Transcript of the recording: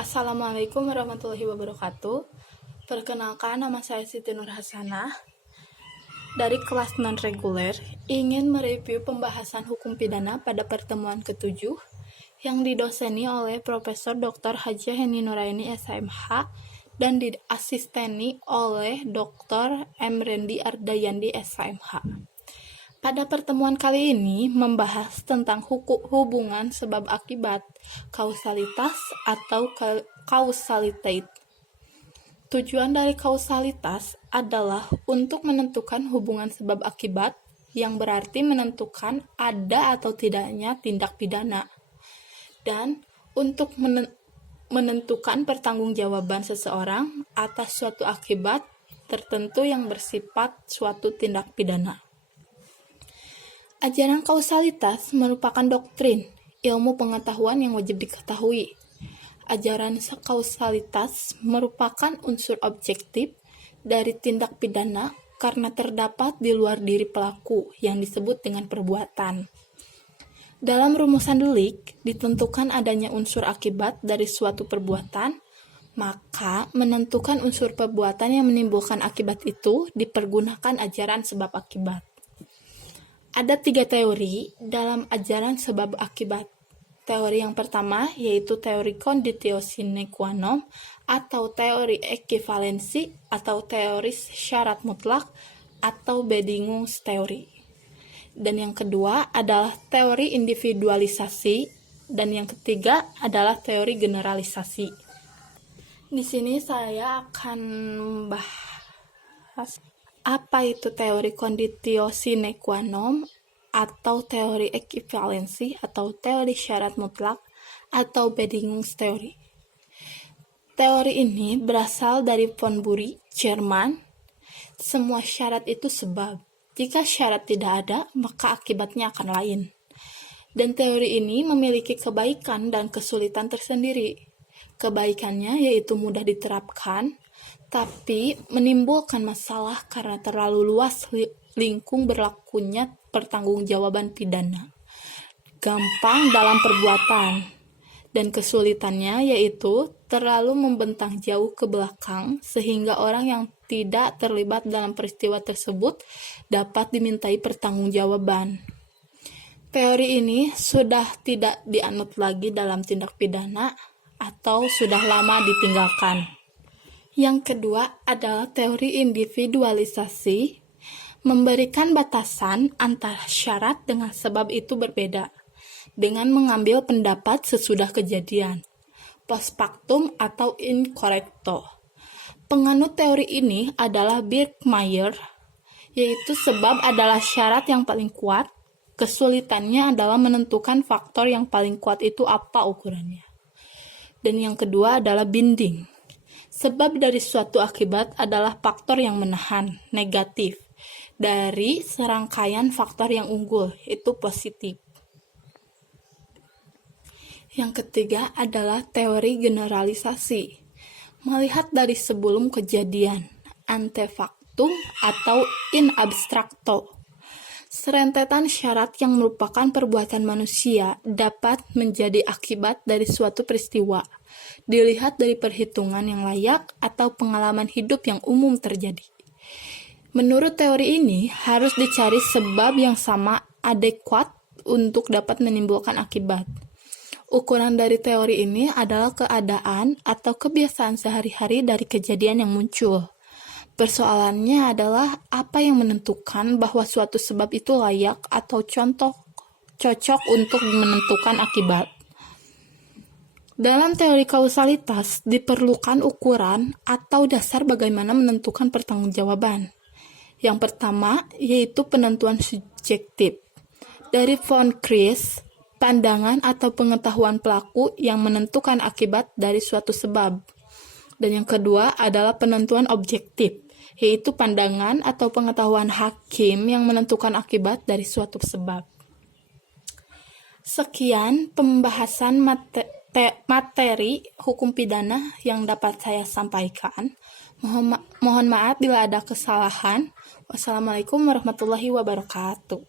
Assalamualaikum warahmatullahi wabarakatuh. Perkenalkan, nama saya Siti Nur Hasanah dari kelas non-reguler, ingin mereview pembahasan hukum pidana pada pertemuan ke-7 yang didoseni oleh Profesor Dr. Hajah Heni Nuraini SMH dan diasisteni oleh Dr. M. Rendi Ardayandi SMH. Pada pertemuan kali ini membahas tentang hubungan sebab akibat, kausalitas atau kausalitate. Tujuan dari kausalitas adalah untuk menentukan hubungan sebab akibat, yang berarti menentukan ada atau tidaknya tindak pidana, dan untuk menentukan pertanggungjawaban seseorang atas suatu akibat tertentu yang bersifat suatu tindak pidana. Ajaran kausalitas merupakan doktrin, ilmu pengetahuan yang wajib diketahui. Ajaran kausalitas merupakan unsur objektif dari tindak pidana karena terdapat di luar diri pelaku yang disebut dengan perbuatan. Dalam rumusan delik, ditentukan adanya unsur akibat dari suatu perbuatan, maka menentukan unsur perbuatan yang menimbulkan akibat itu dipergunakan ajaran sebab akibat. Ada 3 teori dalam ajaran sebab akibat. Teori yang pertama yaitu teori conditio sine qua non atau teori ekivalensi atau teori syarat mutlak atau Bedingung's theory. Dan yang kedua adalah teori individualisasi dan yang ketiga adalah teori generalisasi. Di sini saya akan membahas apa itu teori conditio sine qua non atau teori ekivalensi atau teori syarat mutlak atau Bedingung's theory. Teori ini berasal dari von Bury, Jerman. Semua syarat itu sebab. Jika syarat tidak ada, maka akibatnya akan lain. Dan teori ini memiliki kebaikan dan kesulitan tersendiri. Kebaikannya yaitu mudah diterapkan, tapi menimbulkan masalah karena terlalu luas lingkung berlakunya pertanggungjawaban pidana. Gampang dalam perbuatan, dan kesulitannya yaitu terlalu membentang jauh ke belakang sehingga orang yang tidak terlibat dalam peristiwa tersebut dapat dimintai pertanggungjawaban. Teori ini sudah tidak dianut lagi dalam tindak pidana atau sudah lama ditinggalkan. Yang kedua adalah teori individualisasi, memberikan batasan antara syarat dengan sebab itu berbeda, dengan mengambil pendapat sesudah kejadian, post factum atau in correcto. Penganut teori ini adalah Birkmayer, yaitu sebab adalah syarat yang paling kuat, kesulitannya adalah menentukan faktor yang paling kuat itu apa ukurannya. Dan yang kedua adalah binding. Sebab dari suatu akibat adalah faktor yang menahan, negatif, dari serangkaian faktor yang unggul, itu positif. Yang ketiga adalah teori generalisasi. Melihat dari sebelum kejadian, ante factum atau in abstracto. Serentetan syarat yang merupakan perbuatan manusia dapat menjadi akibat dari suatu peristiwa, dilihat dari perhitungan yang layak atau pengalaman hidup yang umum terjadi. Menurut teori ini, harus dicari sebab yang sama adekuat untuk dapat menimbulkan akibat. Ukuran dari teori ini adalah keadaan atau kebiasaan sehari-hari dari kejadian yang muncul. Persoalannya adalah apa yang menentukan bahwa suatu sebab itu layak atau cocok untuk menentukan akibat. Dalam teori kausalitas diperlukan ukuran atau dasar bagaimana menentukan pertanggungjawaban. Yang pertama yaitu penentuan subjektif. Dari von Kris, pandangan atau pengetahuan pelaku yang menentukan akibat dari suatu sebab. Dan yang kedua adalah penentuan objektif, yaitu pandangan atau pengetahuan hakim yang menentukan akibat dari suatu sebab. Sekian pembahasan materi hukum pidana yang dapat saya sampaikan. Mohon maaf bila ada kesalahan. Wassalamualaikum warahmatullahi wabarakatuh.